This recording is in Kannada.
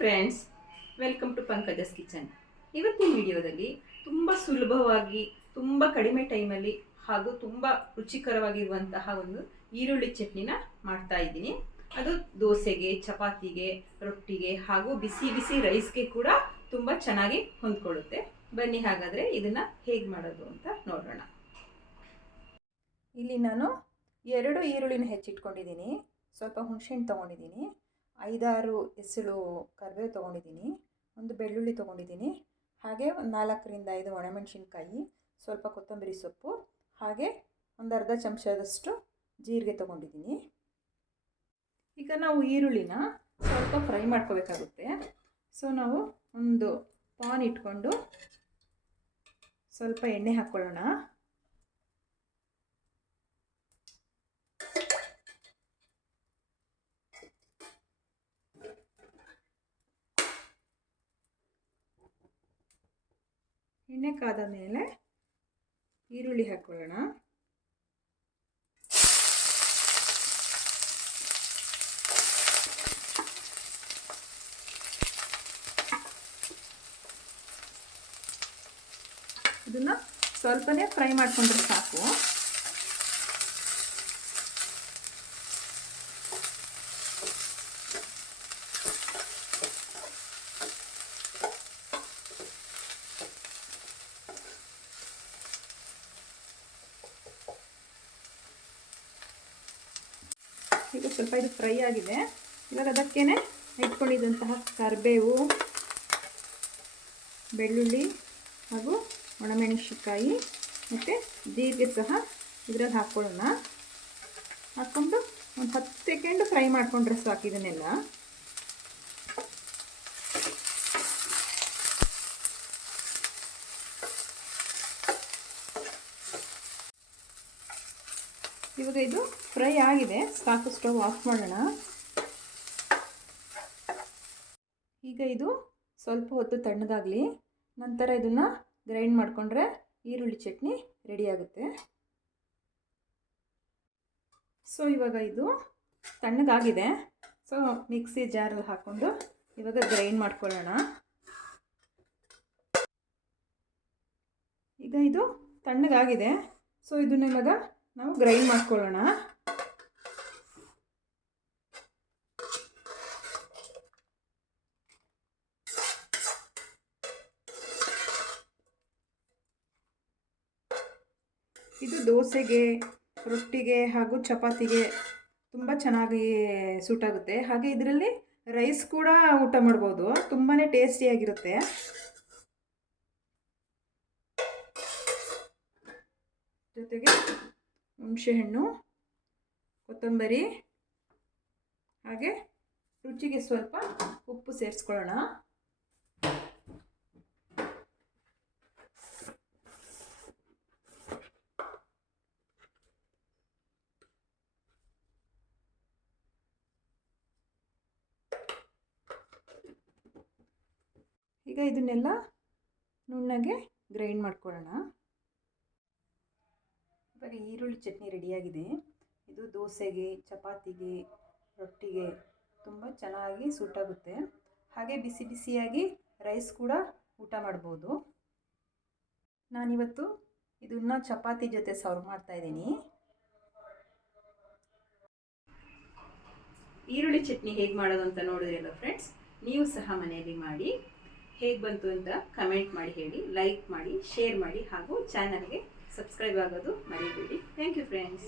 Friends, welcome to Pankaja's kitchen. ಇವತ್ತಿನ ವಿಡಿಯೋದಲ್ಲಿ ತುಂಬ ಸುಲಭವಾಗಿ, ತುಂಬ ಕಡಿಮೆ ಟೈಮಲ್ಲಿ ಹಾಗೂ ತುಂಬ ರುಚಿಕರವಾಗಿರುವಂತಹ ಒಂದು ಈರುಳ್ಳಿ ಚಟ್ನಿನ ಮಾಡ್ತಾ ಇದ್ದೀನಿ. ಅದು ದೋಸೆಗೆ, ಚಪಾತಿಗೆ, ರೊಟ್ಟಿಗೆ ಹಾಗೂ ಬಿಸಿ ಬಿಸಿ ರೈಸ್ಗೆ ಕೂಡ ತುಂಬ ಚೆನ್ನಾಗಿ ಹೊಂದ್ಕೊಳ್ಳುತ್ತೆ. ಬನ್ನಿ ಹಾಗಾದರೆ ಇದನ್ನು ಹೇಗೆ ಮಾಡೋದು ಅಂತ ನೋಡೋಣ. ಇಲ್ಲಿ ನಾನು 2 ಈರುಳ್ಳಿನ ಹೆಚ್ಚಿಟ್ಕೊಂಡಿದ್ದೀನಿ. ಸ್ವಲ್ಪ ಹುಣಸೆಹಣ್ಣು ತೊಗೊಂಡಿದ್ದೀನಿ, 5-6 ಎಸಳು ಕರಿಬೇವು ತೊಗೊಂಡಿದ್ದೀನಿ, ಒಂದು ಬೆಳ್ಳುಳ್ಳಿ ತೊಗೊಂಡಿದ್ದೀನಿ, ಹಾಗೆ ಒಂದು 4-5 ಒಣಮೆಣಸಿನ್ಕಾಯಿ, ಸ್ವಲ್ಪ ಕೊತ್ತಂಬರಿ ಸೊಪ್ಪು, ಹಾಗೆ ಒಂದು ಅರ್ಧ ಚಮಚದಷ್ಟು ಜೀರಿಗೆ ತೊಗೊಂಡಿದ್ದೀನಿ. ಈಗ ನಾವು ಈರುಳ್ಳಿನ ಸ್ವಲ್ಪ ಫ್ರೈ ಮಾಡ್ಕೋಬೇಕಾಗುತ್ತೆ. ಸೊ ನಾವು ಒಂದು ಪಾನ್ ಇಟ್ಕೊಂಡು ಸ್ವಲ್ಪ ಎಣ್ಣೆ ಹಾಕ್ಕೊಳ್ಳೋಣ. ಎಣ್ಣೆ ಕಾದ ಮೇಲೆ ಈರುಳ್ಳಿ ಹಾಕ್ಕೊಳ್ಳೋಣ. ಇದನ್ನು ಸ್ವಲ್ಪನೇ ಫ್ರೈ ಮಾಡಿಕೊಂಡ್ರೆ ಸಾಕು. ಈಗ ಸ್ವಲ್ಪ ಇದು ಫ್ರೈ ಆಗಿದೆ. ಇವಾಗ ಅದಕ್ಕೇ ಇಟ್ಕೊಂಡಿದ್ದಂತಹ ಕರಿಬೇವು, ಬೆಳ್ಳುಳ್ಳಿ ಹಾಗೂ ಒಣಮೆಣಸಿನ್ಕಾಯಿ ಮತ್ತು ಜೀರಿಗೆ ಸಹ ಇದರಲ್ಲಿ ಹಾಕ್ಕೊಳ್ಳೋಣ. ಹಾಕ್ಕೊಂಡು ಒಂದು 10 ಸೆಕೆಂಡ್ ಫ್ರೈ ಮಾಡಿಕೊಂಡ್ರೆ ಸಾಕು. ಇದನ್ನೆಲ್ಲ ಇವಾಗ ಇದು ಫ್ರೈ ಆಗಿದೆ, ಸಾಕು. ಸ್ಟವ್ ಆಫ್ ಮಾಡೋಣ. ಈಗ ಇದು ಸ್ವಲ್ಪ ಹೊತ್ತು ತಣ್ಣಗಾಗಲಿ, ನಂತರ ಇದನ್ನು ಗ್ರೈಂಡ್ ಮಾಡಿಕೊಂಡ್ರೆ ಈರುಳ್ಳಿ ಚಟ್ನಿ ರೆಡಿಯಾಗುತ್ತೆ. ಸೊ ಇವಾಗ ಇದು ತಣ್ಣಗಾಗಿದೆ. ಸೊ ಮಿಕ್ಸಿ ಜಾರಲ್ಲಿ ಹಾಕ್ಕೊಂಡು ಇವಾಗ ಗ್ರೈಂಡ್ ಮಾಡ್ಕೊಳ್ಳೋಣ. ಈಗ ಇದು ತಣ್ಣಗಾಗಿದೆ. ಸೊ ಇದನ್ನ ಇವಾಗ ನಾವು ಗ್ರೈಂಡ್ ಮಾಡ್ಕೊಳ್ಳೋಣ. ಇದು ದೋಸೆಗೆ, ರೊಟ್ಟಿಗೆ ಹಾಗೂ ಚಪಾತಿಗೆ ತುಂಬ ಚೆನ್ನಾಗಿ ಸೂಟ್ ಆಗುತ್ತೆ. ಹಾಗೆ ಇದರಲ್ಲಿ ರೈಸ್ ಕೂಡ ಊಟ ಮಾಡ್ಬೋದು, ತುಂಬಾ ಟೇಸ್ಟಿಯಾಗಿರುತ್ತೆ. ಜೊತೆಗೆ ಹುಣಸೆಹಣ್ಣು, ಕೊತ್ತಂಬರಿ, ಹಾಗೆ ರುಚಿಗೆ ಸ್ವಲ್ಪ ಉಪ್ಪು ಸೇರಿಸ್ಕೊಳ್ಳೋಣ. ಈಗ ಇದನ್ನೆಲ್ಲ ನುಣ್ಣಗೆ ಗ್ರೈಂಡ್ ಮಾಡ್ಕೊಳ್ಳೋಣ. ಇವಾಗ ಈರುಳ್ಳಿ ಚಟ್ನಿ ರೆಡಿಯಾಗಿದೆ. ಇದು ದೋಸೆಗೆ, ಚಪಾತಿಗೆ, ರೊಟ್ಟಿಗೆ ತುಂಬ ಚೆನ್ನಾಗಿ ಸೂಟಾಗುತ್ತೆ. ಹಾಗೆ ಬಿಸಿ ಬಿಸಿಯಾಗಿ ರೈಸ್ ಕೂಡ ಊಟ ಮಾಡ್ಬೋದು. ನಾನಿವತ್ತು ಇದನ್ನು ಚಪಾತಿ ಜೊತೆ ಸರ್ವ್ ಮಾಡ್ತಾಯಿದ್ದೀನಿ. ಈರುಳ್ಳಿ ಚಟ್ನಿ ಹೇಗೆ ಮಾಡೋದು ಅಂತ ನೋಡಿದ್ರಲ್ಲ ಫ್ರೆಂಡ್ಸ್, ನೀವು ಸಹ ಮನೆಯಲ್ಲಿ ಮಾಡಿ ಹೇಗೆ ಬಂತು ಅಂತ ಕಮೆಂಟ್ ಮಾಡಿ ಹೇಳಿ, ಲೈಕ್ ಮಾಡಿ, ಶೇರ್ ಮಾಡಿ ಹಾಗೂ ಚಾನಲ್ಗೆ ಸಬ್ಸ್ಕ್ರೈಬ್ ಆಗೋದು ಮರಿಬೇಡಿ. Thank you friends.